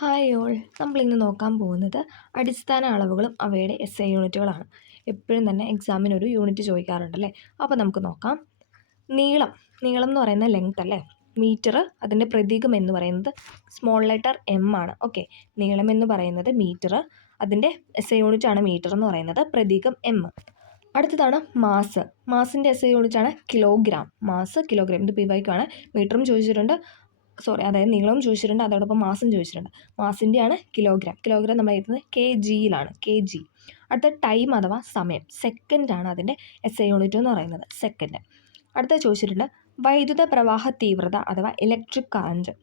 Hi all, നമ്മളിന്ന് നോക്കാൻ പോകുന്നത് അടിസ്ഥാന അളവുകളും അവയുടെ എസ് ഐ യൂണിറ്റുകളാണ്. എപ്പോഴും തന്നെ എക്സാമിനൊരു യൂണിറ്റ് ചോദിക്കാറുണ്ടല്ലേ. അപ്പോൾ നമുക്ക് നോക്കാം. നീളം നീളം എന്ന് പറയുന്ന ലെങ്ത് അല്ലേ. മീറ്റർ, അതിൻ്റെ പ്രതീകം എന്ന് പറയുന്നത് സ്മോൾ ലെറ്റർ എം ആണ്. ഓക്കെ, നീളം എന്ന് പറയുന്നത് മീറ്റർ, അതിൻ്റെ എസ് ഐ യൂണിറ്റ് ആണ് മീറ്റർ എന്ന് പറയുന്നത്, പ്രതീകം എം. അടുത്തതാണ് മാസ്. മാസിൻ്റെ എസ് ഐ യൂണിറ്റ് ആണ് കിലോഗ്രാം. മാസ് കിലോഗ്രാം, ഇത് PYQ ആണ്. മീറ്ററും ചോദിച്ചിട്ടുണ്ട്, അതായത് നീളവും ചോദിച്ചിട്ടുണ്ട്, അതോടൊപ്പം മാസും ചോദിച്ചിട്ടുണ്ട്. മാസിൻ്റെയാണ് കിലോഗ്രാം. കിലോഗ്രാം നമ്മൾ എഴുതുന്നത് KG-യിലാണ്, KG. അടുത്ത ടൈം അഥവാ സമയം, സെക്കൻഡ് ആണ് അതിൻ്റെ എസ് ഐ യൂണിറ്റ് എന്ന് പറയുന്നത്, സെക്കൻഡ്. അടുത്ത ചോദിച്ചിട്ടുണ്ട് വൈദ്യുത പ്രവാഹ തീവ്രത അഥവാ ഇലക്ട്രിക് കറൻറ്റ്,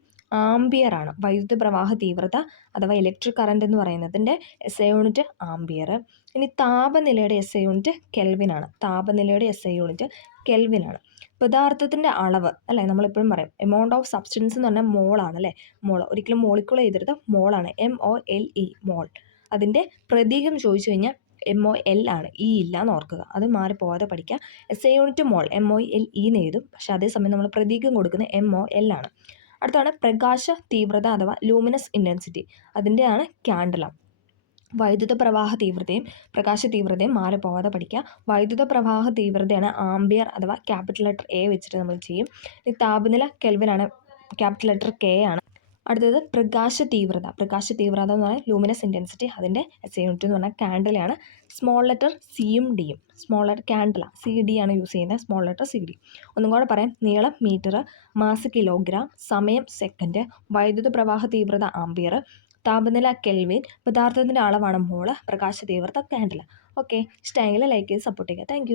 ആംബിയർ ആണ്. വൈദ്യുത പ്രവാഹ തീവ്രത അഥവാ ഇലക്ട്രിക് കറൻറ്റ് എന്ന് പറയുന്നതിൻ്റെ എസ് ഐ യൂണിറ്റ് ആംബിയർ. ഇനി താപനിലയുടെ എസ് ഐ യൂണിറ്റ് കെൽവിൻ ആണ്. താപനിലയുടെ എസ് ഐ യൂണിറ്റ് കെൽവിൻ ആണ്. പദാർത്ഥത്തിൻ്റെ അളവ് അല്ലേ, നമ്മളെപ്പോഴും പറയും എമൗണ്ട് ഓഫ് സബ്സ്റ്റൻസ് എന്ന് പറഞ്ഞാൽ മോളാണ് അല്ലേ. മോൾ, ഒരിക്കലും മോളിക്കുൾ എഴുതരുത്, മോളാണ്, MOLE, മോൾ. അതിൻ്റെ പ്രതീകം ചോദിച്ചു കഴിഞ്ഞാൽ MOL ആണ്, ഇ ഇല്ല എന്ന് ഓർക്കുക, അത് മാറിപ്പോവാതെ പഠിക്കുക. S I unit mall, MOLE എന്ന് എഴുതും, പക്ഷെ അതേസമയം നമ്മൾ പ്രതീകം കൊടുക്കുന്നത് MOL ആണ്. അടുത്താണ് പ്രകാശ തീവ്രത അഥവാ ലൂമിനസ് ഇൻറ്റൻസിറ്റി, അതിൻ്റെയാണ് ക്യാൻഡല. വൈദ്യുത പ്രവാഹ തീവ്രതയും പ്രകാശ തീവ്രതയും മാറിപ്പോവാതെ പഠിക്കുക. വൈദ്യുത പ്രവാഹ തീവ്രതയാണ് ആംബിയർ അഥവാ ക്യാപിറ്റൽ ലെറ്റർ A വെച്ചിട്ട് നമ്മൾ ചെയ്യും. ഈ താപനില കെൽവിനാണ്, ക്യാപിറ്റൽ ലെറ്റർ K ആണ്. അടുത്തത് പ്രകാശ തീവ്രത. പ്രകാശ തീവ്രത എന്ന് പറഞ്ഞാൽ ലൂമിനസ് ഇൻറ്റൻസിറ്റി, അതിൻ്റെ എസ് ഐ യൂണിറ്റ് എന്ന് പറഞ്ഞാൽ ക്യാൻഡലയാണ്. സ്മോൾ ലെറ്റർ സിയും ഡിയും, സ്മോൾ ലെറ്റർ ക്യാൻഡല, CD ആണ് യൂസ് ചെയ്യുന്നത്, സ്മോൾ ലെറ്റർ CD. ഒന്നും കൂടെ പറയാം. നീളം മീറ്റർ, മാസ് കിലോഗ്രാം, സമയം സെക്കൻഡ്, വൈദ്യുത പ്രവാഹ തീവ്രത ആംബിയർ, താപനില കെൽവിൻ, പദാർത്ഥത്തിൻ്റെ അളവാണ് മോള്, പ്രകാശ തീവ്രത ക്യാൻഡല. ഓക്കെ, ഇഷ്ടമെങ്കിൽ ലൈക്ക് ചെയ്ത് സപ്പോർട്ട് ചെയ്യുക. താങ്ക്